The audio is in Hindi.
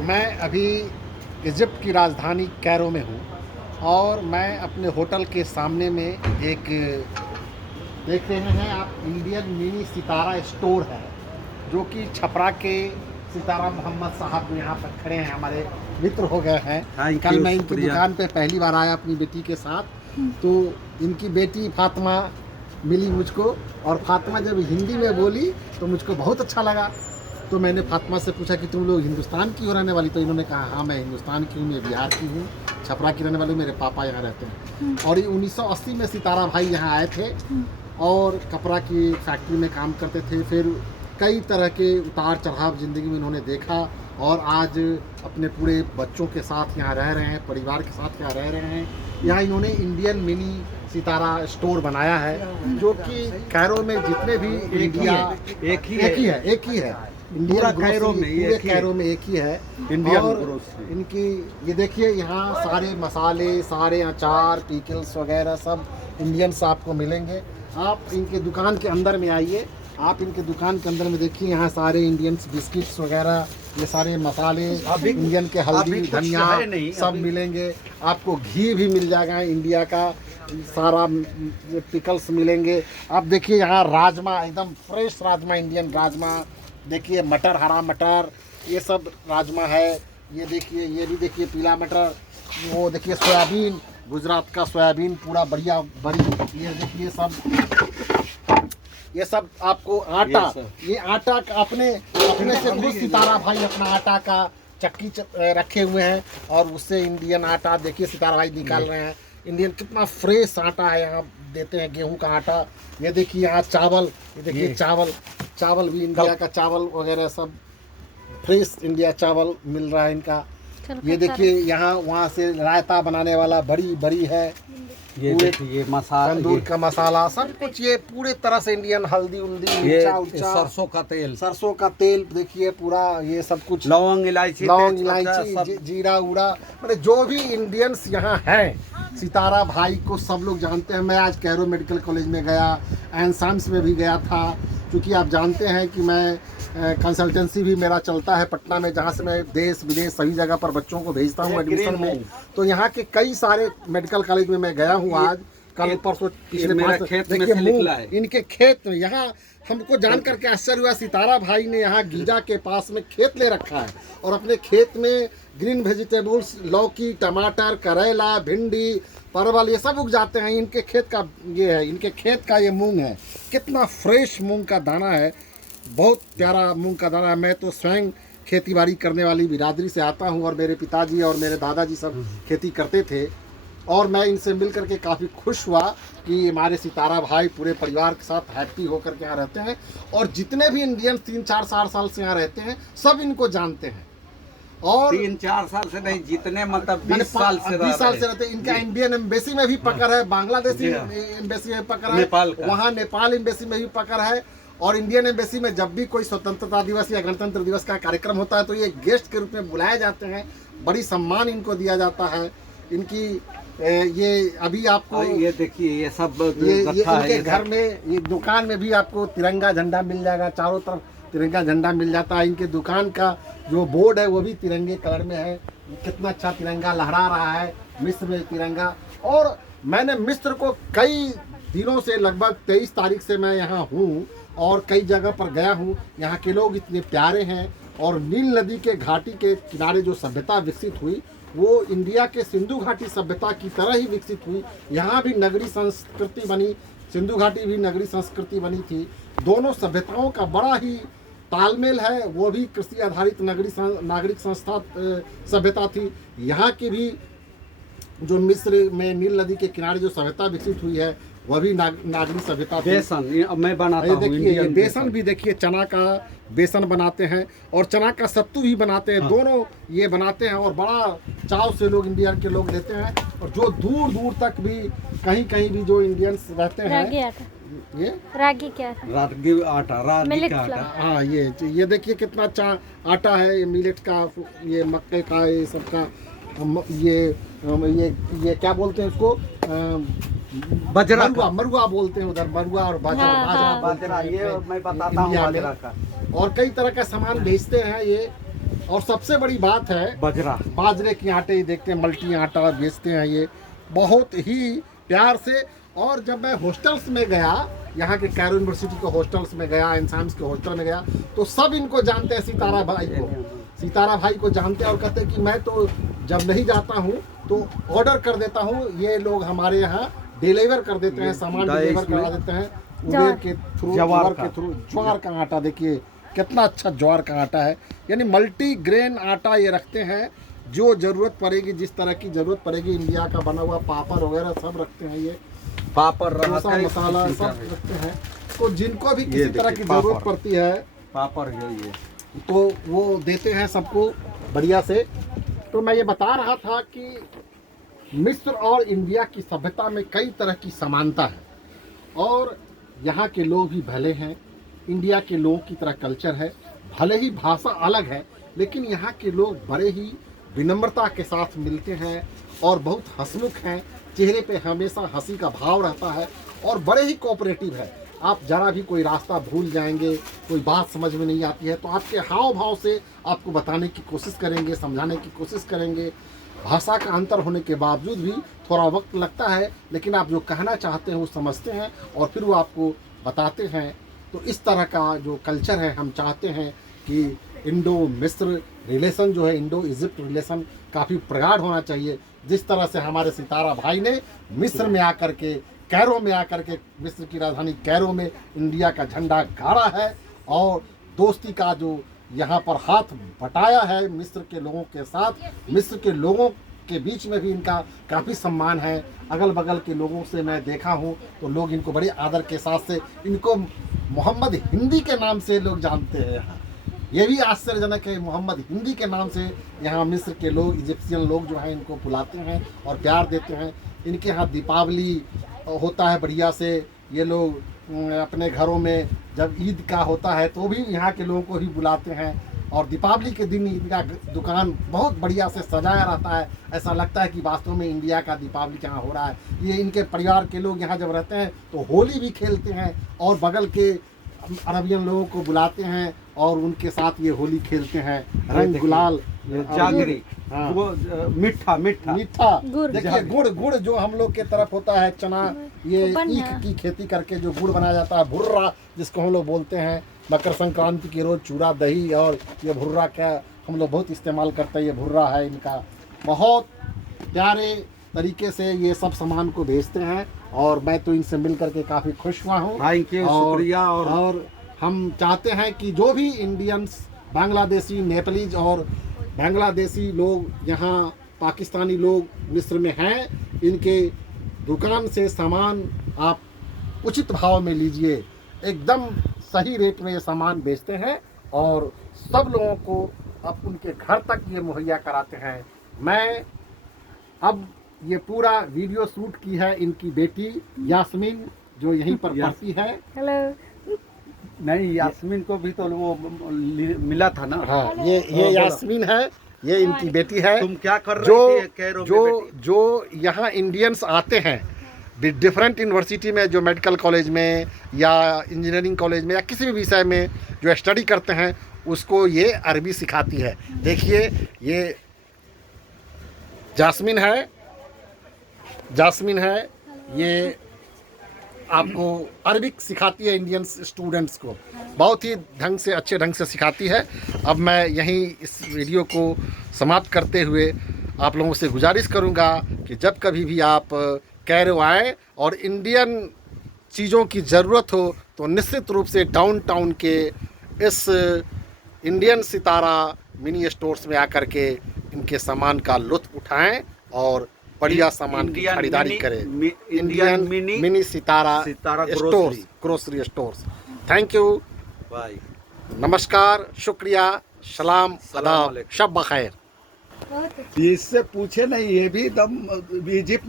मैं अभी इजिप्ट की राजधानी कैरो में हूँ और मैं अपने होटल के सामने में एक देख रहे हैं आप इंडियन मिनी सितारा स्टोर है जो कि छपरा के सितारा मोहम्मद साहब यहाँ पर खड़े हैं, हमारे मित्र हो गए हैं। कल मैं इनकी दुकान पे पहली बार आया अपनी बेटी के साथ, तो इनकी बेटी फातिमा मिली मुझको और फातिमा जब हिंदी में बोली तो मुझको बहुत अच्छा लगा। तो मैंने फातिमा से पूछा कि तुम लोग हिंदुस्तान की हो रहने वाली? तो इन्होंने कहा हाँ मैं हिंदुस्तान की हूँ, मैं बिहार की हूँ, छपरा की रहने वाली हूँ, मेरे पापा यहाँ रहते हैं। और ये 1980 में सितारा भाई यहाँ आए थे और कपड़ा की फैक्ट्री में काम करते थे। फिर कई तरह के उतार चढ़ाव ज़िंदगी में इन्होंने देखा और आज अपने पूरे बच्चों के साथ यहाँ रह रहे हैं, परिवार के साथ यहाँ रह रहे हैं। यहाँ इन्होंने इंडियन मिनी सितारा स्टोर बनाया है जो कि कैरो में जितने भी इंडिया एक ही है इंडिया कैरो में एक ही है इंडियन। और इनकी ये देखिए यहाँ सारे मसाले, सारे अचार, पिकल्स वगैरह सब इंडियंस आपको मिलेंगे। आप इनके दुकान के अंदर में आइए, आप इनके दुकान के अंदर में देखिए, यहाँ सारे इंडियंस बिस्किट्स वगैरह, ये सारे मसाले इंडियन के, हल्दी धनिया सब मिलेंगे। आपको घी भी मिल जाएगा इंडिया का, सारा पिकल्स मिलेंगे। आप देखिए यहाँ राजमा, एकदम फ्रेश राजमा, इंडियन राजमा देखिए, मटर, हरा मटर, ये सब राजमा है। ये देखिए, ये भी देखिए पीला मटर, वो देखिए सोयाबीन, गुजरात का सोयाबीन पूरा बढ़िया बड़ी। ये देखिए ये सब आपको आटा, ये आटा अपने से खुद सितारा भाई अपना आटा का चक्की रखे हुए हैं और उससे इंडियन आटा देखिए सितारा भाई निकाल रहे हैं। इंडियन कितना फ्रेश आटा है, यहाँ देते हैं गेहूं का आटा। ये देखिए यहाँ चावल, ये देखिए चावल भी इंडिया का चावल वगैरह सब फ्रेश इंडिया चावल मिल रहा है इनका। ये देखिए यहाँ वहाँ से रायता बनाने वाला बड़ी है, ये देखिए मसाला, तंदूर का मसाला, सब कुछ ये पूरे तरह से इंडियन, हल्दी उल्दी, सरसों का तेल देखिए पूरा, ये सब कुछ लौंग इलायची जीरा उड़ा, मतलब जो भी इंडियंस यहाँ हैं सितारा भाई को सब लोग जानते हैं। मैं आज कैरो मेडिकल कॉलेज में गया, एंड सन्स में भी गया था, क्योंकि आप जानते हैं कि मैं कंसल्टेंसी भी मेरा चलता है पटना में, जहाँ से मैं देश विदेश सभी जगह पर बच्चों को भेजता हूँ एडमिशन में। तो यहाँ के कई सारे मेडिकल कॉलेज में मैं गया हूँ आज, कल परसों, पिछले देखिए इनके खेत में। यहाँ हमको जान करके आश्चर्य हुआ, सितारा भाई ने यहाँ गीजा के पास में खेत ले रखा है और अपने खेत में ग्रीन वेजिटेबल्स, लौकी, टमाटर, करेला, भिंडी, परवल, ये सब उग जाते हैं। इनके खेत का ये है, इनके खेत का ये मूंग है, कितना फ्रेश मूंग का दाना है, बहुत प्यारा मूंग का दाना है। मैं तो स्वयं खेती बाड़ी करने वाली बिरादरी से आता हूँ और मेरे पिताजी और मेरे दादाजी सब खेती करते थे और मैं इनसे मिल करके काफ़ी खुश हुआ कि हमारे सितारा भाई पूरे परिवार के साथ हैप्पी होकर के यहाँ रहते हैं। और जितने भी इंडियंस 3-4 साल से यहाँ रहते हैं सब इनको जानते हैं। और 3-4 साल से नहीं, जितने मतलब 20 साल से रहते हैं। इनका इंडियन एम्बेसी में भी पकड़ है, बांग्लादेशी एम्बेसी में पकड़ है, वहाँ नेपाल एम्बेसी में भी पकड़ है। और इंडियन एम्बेसी में जब भी कोई स्वतंत्रता दिवस या गणतंत्र दिवस का कार्यक्रम होता है तो ये गेस्ट के रूप में बुलाए जाते हैं, बड़ी सम्मान इनको दिया जाता है। इनकी ये अभी आपको ये देखिए ये सब ये इनके घर में, ये दुकान में भी आपको तिरंगा झंडा मिल जाएगा, चारों तरफ तिरंगा झंडा मिल जाता है। इनके दुकान का जो बोर्ड है वो भी तिरंगे कलर में है, कितना अच्छा तिरंगा लहरा रहा है, मिस्र में तिरंगा। और मैंने मिस्र को कई दिनों से, लगभग 23 तारीख से मैं यहाँ हूँ और कई जगह पर गया हूँ। यहाँ के लोग इतने प्यारे हैं और नील नदी के घाटी के किनारे जो सभ्यता विकसित हुई वो इंडिया के सिंधु घाटी सभ्यता की तरह ही विकसित हुई। यहाँ भी नगरी संस्कृति बनी, सिंधु घाटी भी नगरी संस्कृति बनी थी। दोनों सभ्यताओं का बड़ा ही तालमेल है। वो भी कृषि आधारित नागरिक संस्था सभ्यता थी। यहाँ की भी जो मिस्र में नील नदी के किनारे जो सभ्यता विकसित हुई है वह भी नागरिक सभ्यता थी। बेसन मैं बनाता हूँ, देखिए बेसन भी देखिए, चना का बेसन बनाते हैं और चना का सत्तू भी बनाते हैं। दोनों ये बनाते हैं और बड़ा चाव से लोग, इंडिया के लोग लेते हैं। और जो दूर दूर तक भी कहीं भी जो इंडियंस रहते हैं, ये रागी क्या है? रागी आटा, रागी का आटा। हाँ ये देखिए कितना अच्छा आटा है, ये मिलेट का, ये मक्के का, ये सबका, ये क्या बोलते हैं इसको, मरुआ बोलते हैं उधर, मरुआ और बाजरा ये मैं बताता हूँ बाजरा का। और कई तरह का सामान बेचते हैं ये और सबसे बड़ी बात है बजरा बाजरे के आटे ही देखते हैं, मल्टी आटा बेचते हैं ये बहुत ही प्यार से। और जब मैं हॉस्टल्स में गया, यहाँ के कैरो यूनिवर्सिटी के हॉस्टल्स में गया, एनसाइम्स के हॉस्टल में गया, तो सब इनको जानते हैं, सितारा भाई को, सितारा भाई को जानते हैं और कहते हैं कि मैं तो जब नहीं जाता हूँ तो ऑर्डर कर देता हूँ, ये लोग हमारे यहाँ डिलीवर कर देते हैं, सामान डिलीवर करा देते हैं उबेर के थ्रू, ज्वार के थ्रू। ज्वार का आटा देखिए कितना अच्छा ज्वार का आटा है, यानी मल्टी ग्रेन आटा ये रखते हैं, जो ज़रूरत पड़ेगी, जिस तरह की ज़रूरत पड़ेगी। इंडिया का बना हुआ पापड़ वगैरह सब रखते हैं, ये पापड़ डोसा मसाला सब रखते हैं। तो जिनको भी किसी तरह की ज़रूरत पड़ती है पापड़ है ये, तो वो देते हैं सबको बढ़िया से। तो मैं ये बता रहा था कि मिस्र और इंडिया की सभ्यता में कई तरह की समानता है और यहाँ के लोग भी भले हैं, इंडिया के लोगों की तरह कल्चर है, भले ही भाषा अलग है, लेकिन यहाँ के लोग बड़े ही विनम्रता के साथ मिलते हैं और बहुत हंसमुख हैं, चेहरे पे हमेशा हंसी का भाव रहता है और बड़े ही कोऑपरेटिव है। आप जरा भी कोई रास्ता भूल जाएंगे, कोई बात समझ में नहीं आती है तो आपके हाव भाव से आपको बताने की कोशिश करेंगे, समझाने की कोशिश करेंगे। भाषा का अंतर होने के बावजूद भी थोड़ा वक्त लगता है, लेकिन आप जो कहना चाहते हैं वो समझते हैं और फिर वो आपको बताते हैं। तो इस तरह का जो कल्चर है, हम चाहते हैं कि इंडो मिस्र रिलेशन जो है, इंडो इजिप्ट रिलेशन काफ़ी प्रगाढ़ होना चाहिए। जिस तरह से हमारे सितारा भाई ने मिस्र में आकर के, कैरो में आकर के, मिस्र की राजधानी कैरो में इंडिया का झंडा गाड़ा है और दोस्ती का जो यहाँ पर हाथ बटाया है मिस्र के लोगों के साथ, मिस्र के लोगों के बीच में भी इनका काफ़ी सम्मान है। अगल बगल के लोगों से मैं देखा हूँ तो लोग इनको बड़े आदर के साथ से, इनको मोहम्मद हिंदी के नाम से लोग जानते हैं यहाँ। ये भी आश्चर्यजनक है, मोहम्मद हिंदी के नाम से यहाँ मिस्र के लोग, इजिप्शियन लोग जो हैं इनको बुलाते हैं और प्यार देते हैं। इनके यहाँ दीपावली होता है बढ़िया से, ये लोग अपने घरों में जब ईद का होता है तो भी यहाँ के लोगों को ही बुलाते हैं और दीपावली के दिन इनका दुकान बहुत बढ़िया से सजाया रहता है, ऐसा लगता है कि वास्तव में इंडिया का दीपावली यहाँ हो रहा है। ये इनके परिवार के लोग यहाँ जब रहते हैं तो होली भी खेलते हैं और बगल के अरबियन लोगों को बुलाते हैं और उनके साथ ये होली खेलते हैं, रंग गुलाल, जागरी, हाँ, वो मीठा मीठा मीठा। देखिए गुड़ जो हम लोग के तरफ होता है, चना, ये ईख की खेती करके जो गुड़ बनाया जाता है, भुर्रा जिसको हम लोग बोलते हैं। मकर संक्रांति के रोज चूड़ा दही और ये भुर्रा क्या हम लोग बहुत इस्तेमाल करते हैं, ये भुर्रा है इनका। बहुत प्यारे तरीके से ये सब सामान को भेजते हैं और मैं तो इनसे मिल करके काफ़ी खुश हुआ हूँ। थैंक यू, शुक्रिया। और हम चाहते हैं कि जो भी इंडियंस, बांग्लादेशी, नेपालीज और बांग्लादेशी लोग यहाँ, पाकिस्तानी लोग मिस्र में हैं, इनके दुकान से सामान आप उचित भाव में लीजिए, एकदम सही रेट में ये सामान बेचते हैं और सब लोगों को अब उनके घर तक ये मुहैया कराते हैं। मैं अब ये पूरा वीडियो शूट की है इनकी बेटी यास्मीन जो यहीं पर पढ़ती है। हेलो। नहीं, यास्मीन को भी तो वो मिला था ना। हाँ, ये यास्मीन है, ये इनकी बेटी है। तुम क्या कर रही थी कैरो में बेटी? जो यहाँ इंडियंस आते हैं डिफरेंट यूनिवर्सिटी में, जो मेडिकल कॉलेज में या इंजीनियरिंग कॉलेज में या किसी भी विषय में जो स्टडी करते हैं, उसको ये अरबी सिखाती है। देखिए ये जास्मिन है, ये आपको अरबिक सिखाती है इंडियन स्टूडेंट्स को, बहुत ही ढंग से, अच्छे ढंग से सिखाती है। अब मैं यहीं इस वीडियो को समाप्त करते हुए आप लोगों से गुजारिश करूंगा कि जब कभी भी आप कैरो आएँ और इंडियन चीज़ों की ज़रूरत हो तो निश्चित रूप से डाउनटाउन के इस इंडियन सितारा मिनी स्टोर्स में आकर के इनके सामान का लुत्फ़ उठाएं और बढ़िया सामान की खरीदारी करें। Indian mini Sitara stores, grocery stores. Thank you, bye, नमस्कार, शुक्रिया, सलाम, आदाब, शब बखैर। इससे पूछे नहीं, ये भी एकदम इजिप्ट